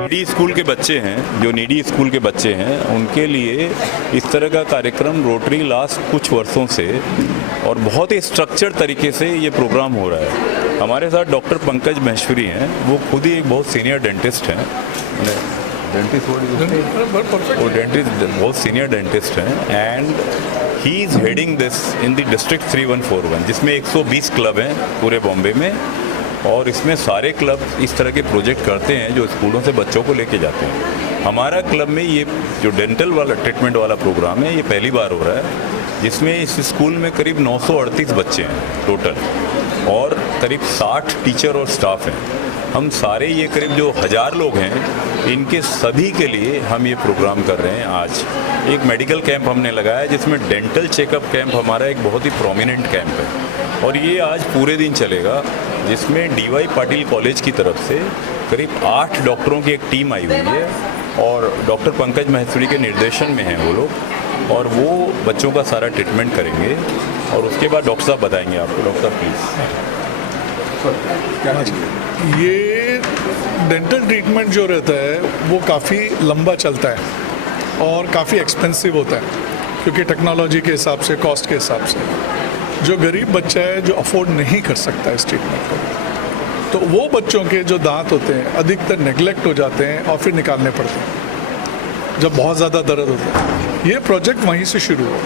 Needy school के बच्चे हैं, जो नीडी स्कूल के बच्चे हैं, उनके लिए इस तरह का कार्यक्रम रोटरी लास्ट कुछ वर्षों से और बहुत ही स्ट्रक्चर्ड तरीके से ये प्रोग्राम हो रहा है। हमारे साथ डॉक्टर पंकज महेश्वरी हैं, वो खुद ही एक बहुत सीनियर डेंटिस्ट हैं। वो डेंटिस्ट बहुत सीनियर डेंटिस्ट हैं and he is heading this in the district 3141, जिसमें 120 क्लब हैं पूरे बॉम्बे में, और इसमें सारे क्लब इस तरह के प्रोजेक्ट करते हैं जो स्कूलों से बच्चों को लेके जाते हैं। हमारा क्लब में ये जो डेंटल वाला ट्रीटमेंट वाला प्रोग्राम है, ये पहली बार हो रहा है, जिसमें इस स्कूल में करीब 938 बच्चे हैं टोटल और करीब 60 टीचर और स्टाफ हैं। हम सारे ये करीब जो 1000 लोग हैं, इनके सभी के लिए हम ये प्रोग्राम कर रहे हैं। आज एक मेडिकल कैंप हमने लगाया जिसमें डेंटल चेकअप कैंप हमारा एक बहुत ही प्रोमिनेंट कैंप है और ये आज पूरे दिन चलेगा, जिसमें डीवाई पाटिल कॉलेज की तरफ से करीब 8 डॉक्टरों की एक टीम आई हुई है और डॉक्टर पंकज महेश्वरी के निर्देशन में हैं वो लोग, और वो बच्चों का सारा ट्रीटमेंट करेंगे और उसके बाद डॉक्टर साहब बताएंगे आपको। Doctor please. ये डेंटल ट्रीटमेंट जो रहता है वो काफ़ी लंबा चलता है और काफ़ी एक्सपेंसिव होता है, क्योंकि टेक्नोलॉजी के हिसाब से, कॉस्ट के हिसाब से जो गरीब बच्चा है जो अफोर्ड नहीं कर सकता इस ट्रीटमेंट को, तो वो बच्चों के जो दांत होते हैं अधिकतर नेग्लेक्ट हो जाते हैं और फिर निकालने पड़ते हैं जब बहुत ज़्यादा दर्द होता है। ये प्रोजेक्ट वहीं से शुरू हो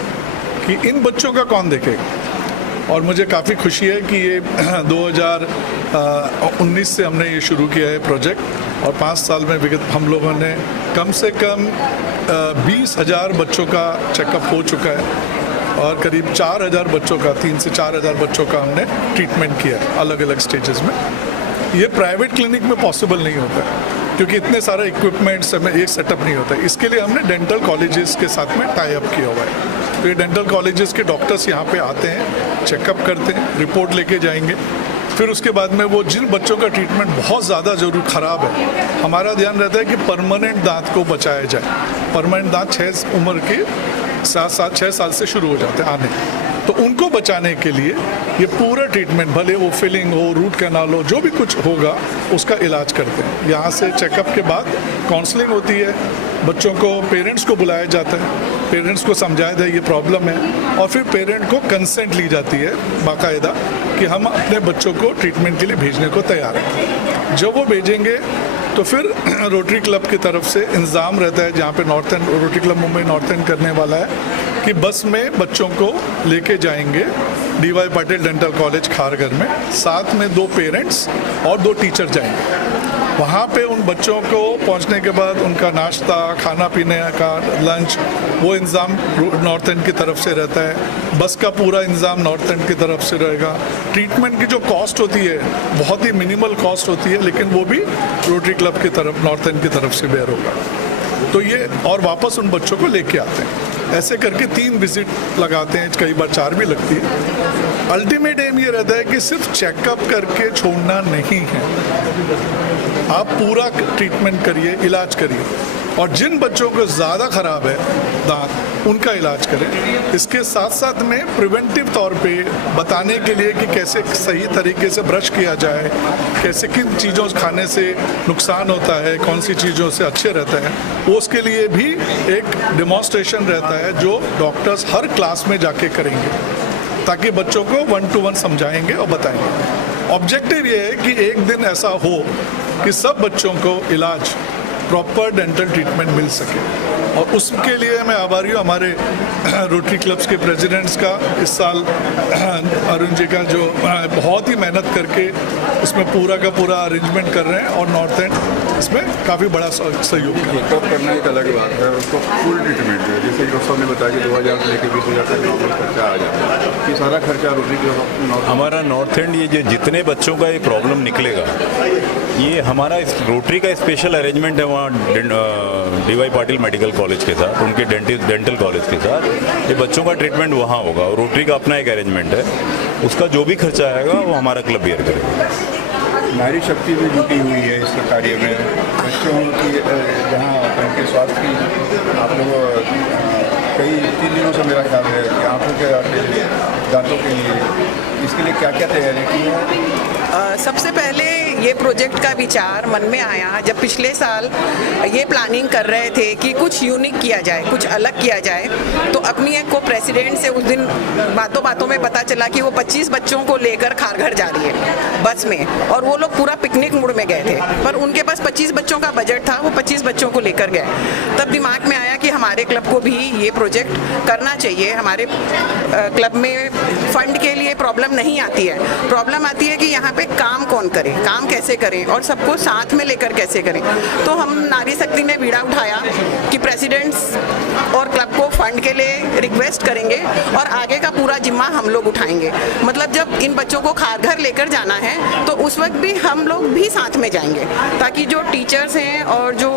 कि इन बच्चों का कौन देखेगा, और मुझे काफ़ी खुशी है कि ये 2019 से हमने ये शुरू किया है प्रोजेक्ट, और 5 साल में विगत हम लोगों ने कम से कम 20,000 बच्चों का चेकअप हो चुका है और करीब 4,000 बच्चों का, 3 से 4,000 बच्चों का हमने ट्रीटमेंट किया है अलग अलग स्टेजेस में। ये प्राइवेट क्लिनिक में पॉसिबल नहीं होता है क्योंकि इतने सारे इक्विपमेंट्स में एक सेटअप नहीं होता है। इसके लिए हमने डेंटल कॉलेजेस के साथ में टाई अप किया हुआ है। तो ये डेंटल कॉलेजेस के डॉक्टर्स यहाँ पे आते हैं, चेकअप करते हैं, रिपोर्ट लेके जाएंगे, फिर उसके बाद में वो जिन बच्चों का ट्रीटमेंट बहुत ज़्यादा जरूर ख़राब है, हमारा ध्यान रहता है कि परमानेंट दांत को बचाया जाए। परमानेंट दांत 6 उम्र के 6 साल से शुरू हो जाते हैं आने, तो उनको बचाने के लिए ये पूरा ट्रीटमेंट, भले वो फिलिंग हो, रूट कैनाल हो, जो भी कुछ होगा उसका इलाज करते हैं। यहाँ से चेकअप के बाद काउंसलिंग होती है, बच्चों को, पेरेंट्स को बुलाया जाता है, पेरेंट्स को समझाया जाए ये प्रॉब्लम है, और फिर पेरेंट को कंसेंट ली जाती है बाकायदा कि हम अपने बच्चों को ट्रीटमेंट के लिए भेजने को तैयार हैं। जब वो भेजेंगे तो फिर रोटरी क्लब की तरफ से इंतज़ाम रहता है, जहाँ पे north and rotary club Mumbai north and करने वाला है कि बस में बच्चों को लेके जाएंगे डीवाई पाटिल डेंटल कॉलेज खारघर में, साथ में 2 पेरेंट्स और 2 टीचर जाएंगे। वहाँ पे उन बच्चों को पहुँचने के बाद उनका नाश्ता, खाना पीने का, लंच, वो इंतज़ाम नॉर्थ एंड की तरफ से रहता है। बस का पूरा इंतज़ाम नॉर्थ एंड की तरफ से रहेगा। ट्रीटमेंट की जो कॉस्ट होती है बहुत ही मिनिमल कॉस्ट होती है, लेकिन वो भी रोटरी क्लब की तरफ, नॉर्थ एंड की तरफ से बेयर होगा। तो ये, और वापस उन बच्चों को लेके आते हैं। ऐसे करके 3 विजिट लगाते हैं, कई बार 4 भी लगती है। अल्टीमेट एम ये रहता है कि सिर्फ चेकअप करके छोड़ना नहीं है, आप पूरा ट्रीटमेंट करिए, इलाज करिए, और जिन बच्चों को ज़्यादा ख़राब है दांत, उनका इलाज करें। इसके साथ साथ में प्रिवेंटिव तौर पे बताने के लिए कि कैसे सही तरीके से ब्रश किया जाए, कैसे किन चीज़ों खाने से नुकसान होता है, कौन सी चीज़ों से अच्छे रहता है, वो उसके लिए भी एक डेमोन्स्ट्रेशन रहता है जो डॉक्टर्स हर क्लास में जाके करेंगे। ताकि बच्चों को 1-to-1 समझाएंगे और बताएंगे। ऑब्जेक्टिव ये है कि एक दिन ऐसा हो कि सब बच्चों को इलाज, प्रॉपर डेंटल ट्रीटमेंट मिल सके, और उसके लिए मैं आभारी हूँ हमारे रोटरी क्लब्स के प्रेसिडेंट्स का। इस साल अरुण जी का जो बहुत ही मेहनत करके उसमें पूरा का पूरा अरेंजमेंट कर रहे हैं, और नॉर्थ एंड इसमें काफ़ी बड़ा सहयोग है। चेकअप करना एक अलग बात है, उसको फुल ट्रीटमेंट है। जैसे कि सबने बताया कि 2000 से लेकर 20,000 तक नॉर्मल खर्चा आ जाता है। ये सारा खर्चा रोटरी क्लब हमारा नॉर्थ एंड ये जो जितने बच्चों का ये प्रॉब्लम निकलेगा, ये हमारा इस रोटरी का स्पेशल अरेंजमेंट है वहाँ DY पाटिल मेडिकल कॉलेज के साथ, उनके डेंटल कॉलेज के साथ। ये बच्चों का ट्रीटमेंट वहाँ होगा, और रोटरी का अपना एक अरेंजमेंट है। उसका जो भी खर्चा आएगा वो हमारा क्लब बियर करेगा। नारी शक्ति भी जुटी हुई है इस कार्य में। बच्चों की जहाँ उनके स्वास्थ्य की आप लोग कई 3 दिनों से मेरा ख्याल है कि आँखों के दांतों के लिए इसके लिए क्या क्या तैयारी की है? सबसे पहले ये प्रोजेक्ट का विचार मन में आया जब पिछले साल ये प्लानिंग कर रहे थे कि कुछ यूनिक किया जाए, कुछ अलग किया जाए। तो अपनी एक को प्रेसिडेंट से उस दिन बातों में पता चला कि वो 25 बच्चों को लेकर खारघर जा रही है बस में, और वो लोग पूरा पिकनिक मूड में गए थे, पर उनके पास 25 बच्चों का बजट था, वो 25 बच्चों को लेकर गए। तब दिमाग में आया कि हमारे क्लब को भी ये प्रोजेक्ट करना चाहिए। हमारे क्लब में फंड के लिए प्रॉब्लम नहीं आती है, प्रॉब्लम आती है कि यहाँ पे काम कौन करे, काम कैसे करें और सबको साथ में लेकर कैसे करें। तो हम नारी शक्ति ने बीड़ा उठाया कि प्रेसिडेंट्स और क्लब को फंड के लिए रिक्वेस्ट करेंगे और आगे का पूरा जिम्मा हम लोग उठाएंगे। मतलब जब इन बच्चों को खारघर लेकर जाना है तो उस वक्त भी हम लोग भी साथ में जाएंगे, ताकि जो टीचर्स हैं और जो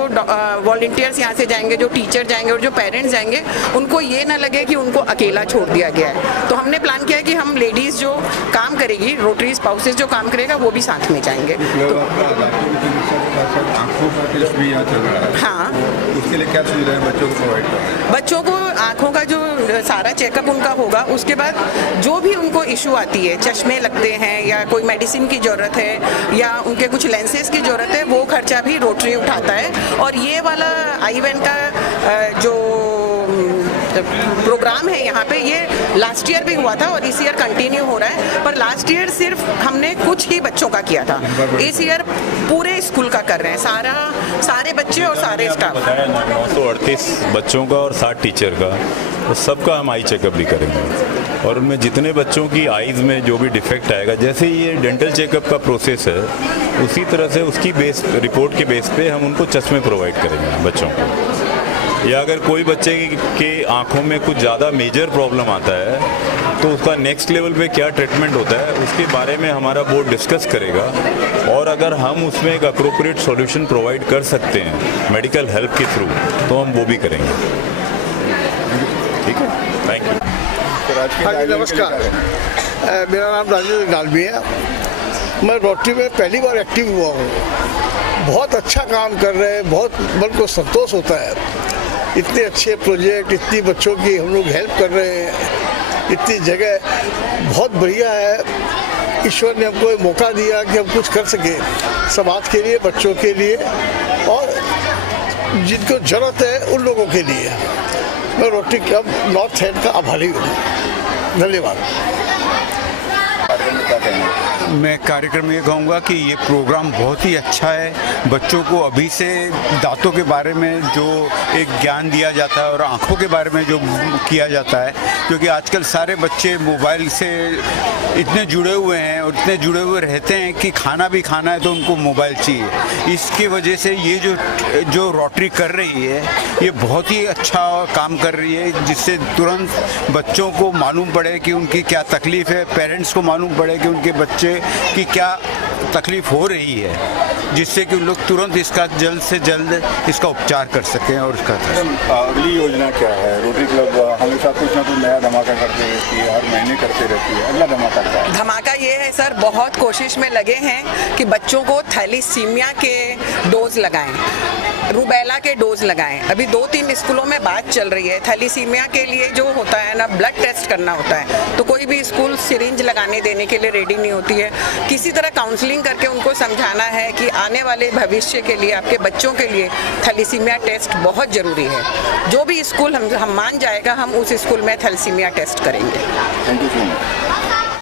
वॉलंटियर्स यहाँ से जाएंगे, जो टीचर जाएंगे और जो पेरेंट्स जाएंगे, उनको ये ना लगे कि उनको अकेला छोड़ दिया गया है। तो हमने प्लान किया है कि हम लेडीज़ जो काम करेगी, रोटरी स्पाउसेस जो काम करेगा, वो भी साथ में जाएंगे। तो आँखों का टेस्ट भी यहाँ चल रहा है। हाँ, उसके लिए क्या सुविधाएं बच्चों को प्रोवाइड कर रहे हैं? बच्चों को आँखों का जो सारा चेकअप उनका होगा, उसके बाद जो भी उनको इशू आती है, चश्मे लगते हैं या कोई मेडिसिन की ज़रूरत है या उनके कुछ लेंसेज की ज़रूरत है, वो खर्चा भी रोटरी उठाता है। और ये वाला आई वैन का जो प्रोग्राम है यहाँ पे, ये लास्ट ईयर भी हुआ था और इस ईयर कंटिन्यू हो रहा है। पर लास्ट ईयर सिर्फ हमने कुछ ही बच्चों का किया था, इस ईयर पूरे स्कूल का कर रहे हैं, सारे बच्चे और सारे स्टाफ। बताया 938 बच्चों का और 60 टीचर का, तो सबका हम आई चेकअप भी करेंगे। और उनमें जितने बच्चों की आईज़ में जो भी डिफेक्ट आएगा, जैसे ये डेंटल चेकअप का प्रोसेस है, उसी तरह से उसकी रिपोर्ट के बेस पे हम उनको चश्मे प्रोवाइड करेंगे बच्चों को। या अगर कोई बच्चे के आँखों में कुछ ज़्यादा मेजर प्रॉब्लम आता है तो उसका नेक्स्ट लेवल पे क्या ट्रीटमेंट होता है, उसके बारे में हमारा बोर्ड डिस्कस करेगा। और अगर हम उसमें एक अप्रोप्रिएट सॉल्यूशन प्रोवाइड कर सकते हैं मेडिकल हेल्प के थ्रू, तो हम वो भी करेंगे। ठीक है, थैंक यू। हाँ जी, नमस्कार। मेरा नाम राजेंद्र डालवी है। मैं रोटरी में पहली बार एक्टिव हुआ हूँ। बहुत अच्छा काम कर रहे हैं, बहुत मन को संतोष होता है। इतने अच्छे प्रोजेक्ट, इतनी बच्चों की हम लोग हेल्प कर रहे हैं, इतनी जगह, बहुत बढ़िया है। ईश्वर ने हमको एक मौका दिया कि हम कुछ कर सके समाज के लिए, बच्चों के लिए और जिनको ज़रूरत है उन लोगों के लिए। मैं रोटरी क्लब नॉर्थ एंड का आभारी हूँ। धन्यवाद। मैं कार्यक्रम में ये कहूँगा कि ये प्रोग्राम बहुत ही अच्छा है। बच्चों को अभी से दांतों के बारे में जो एक ज्ञान दिया जाता है और आँखों के बारे में जो किया जाता है, क्योंकि आजकल सारे बच्चे मोबाइल से इतने जुड़े हुए हैं और इतने जुड़े हुए रहते हैं कि खाना भी खाना है तो उनको मोबाइल चाहिए। इसकी वजह से ये जो रोटरी कर रही है, ये बहुत ही अच्छा काम कर रही है, जिससे तुरंत बच्चों को मालूम पड़े कि उनकी क्या तकलीफ़ है, पेरेंट्स को मालूम पड़े कि उनके बच्चे की क्या तकलीफ़ हो रही है, जिससे कि लोग तुरंत इसका जल्द से जल्द इसका उपचार कर सकें। और इसका अगली योजना क्या है? रोटरी क्लब हमेशा कुछ ना कुछ नया धमाका करते रहती है, हर महीने करते रहती है। अगला धमाका क्या है? धमाका ये है सर बहुत कोशिश में लगे हैं कि बच्चों को थैलीसीमिया के डोज लगाएं, रूबेला के डोज लगाएं। अभी 2-3 स्कूलों में बात चल रही है। थैलीसीमिया के लिए जो होता है ना, ब्लड टेस्ट करना होता है, तो कोई भी स्कूल सिरिंज लगाने देने के लिए रेडी नहीं होती है। किसी तरह काउंसलिंग करके उनको समझाना है कि आने वाले भविष्य के लिए, आपके बच्चों के लिए थैलीसीमिया टेस्ट बहुत ज़रूरी है। जो भी स्कूल हम मान जाएगा, हम उस स्कूल में थैलीसीमिया टेस्ट करेंगे। Thank you so much.